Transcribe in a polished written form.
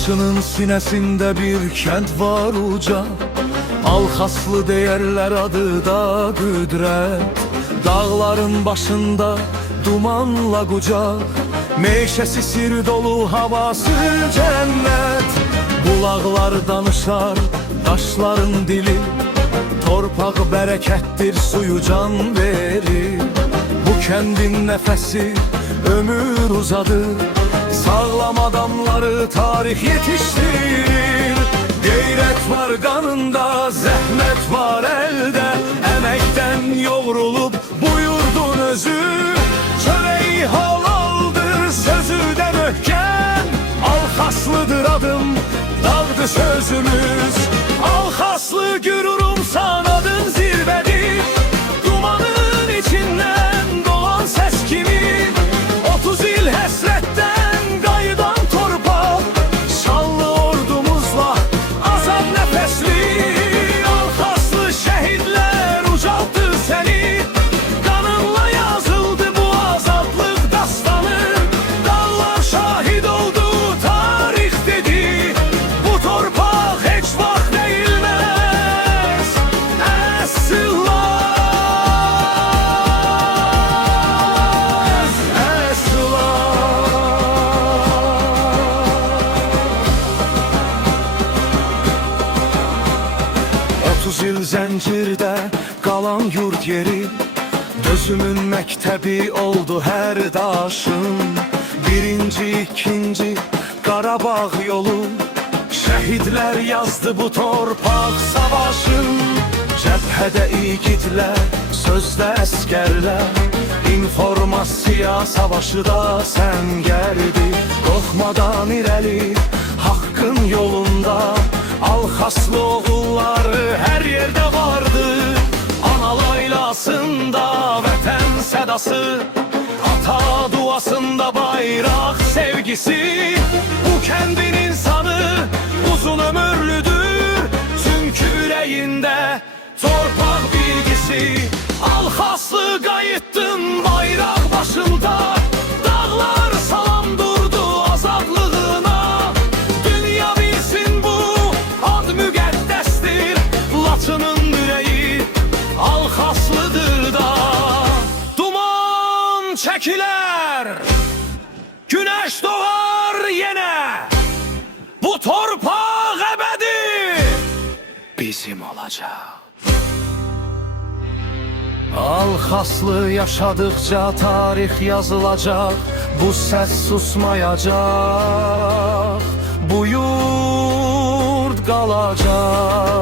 Laçının sinesinde bir kent var uca, Alxaslı deyərlər adı da Qüdrət. Dağların başında dumanla qucaq, meşəsi sir dolu, havası cənnət. Bulaqlar danışar, daşların dili, torpaq bərəkətdir, suyu can verir. Bu kəndin nəfəsi ömür uzadır, sağlam adamları tarix yetiştirir. Qeyrət var qanında, zəhmət var əldə, əməkdən yoğrulub bu yurdun özü. Çörəyi halaldır, sözü də möhkəm, Alxaslıdır adım, dağdı sözümüz. Alxaslı gürurum, sanadın zirvədir, dumanın içindən dolan səs kimi. 30 il həsrətdən qayıdan torpaq, şanlı ordumuzla azad nəfəsli. Alxaslı şəhidlər ucaltdı səni, qanınla yazıldı bu azadlıq dastanı. Dağlar şahid oldu, tarix dedi, bu torpaq heç vaxt deyilməz əsla. Yıl zəncirdə qalan yurt yeri, gözümün məktəbi oldu hər daşım. Birinci, ikinci Qarabağ yolu, şəhidlər yazdı bu torpaq savaşın. Cəbhədə igidlər, sözdə əskərlər, informasiya savaşı da səngərdi. Qorxmadan irəli, haqqın yolunda, Alxaslı oğulları hər yerdə vardı. Ana laylasında vətən sədası, ata duasında bayraq sevgisi. Bu kəndin insanı uzun ömürlüdür, çünki ürəyində torpaq bilgisi. Alxaslı qayıtdın bayraq başında, dağlar salam durdu azadlığına. Dünya bilsin bu ad müqəddəsdir, Laçının ürəyi Alxaslıdır da. Duman çəkilər, günəş doğar yenə, bu torpaq əbədi bizim olacaq. Alxaslı yaşadıkça tarix yazılacaq, bu səs susmayacaq, bu yurt qalacaq.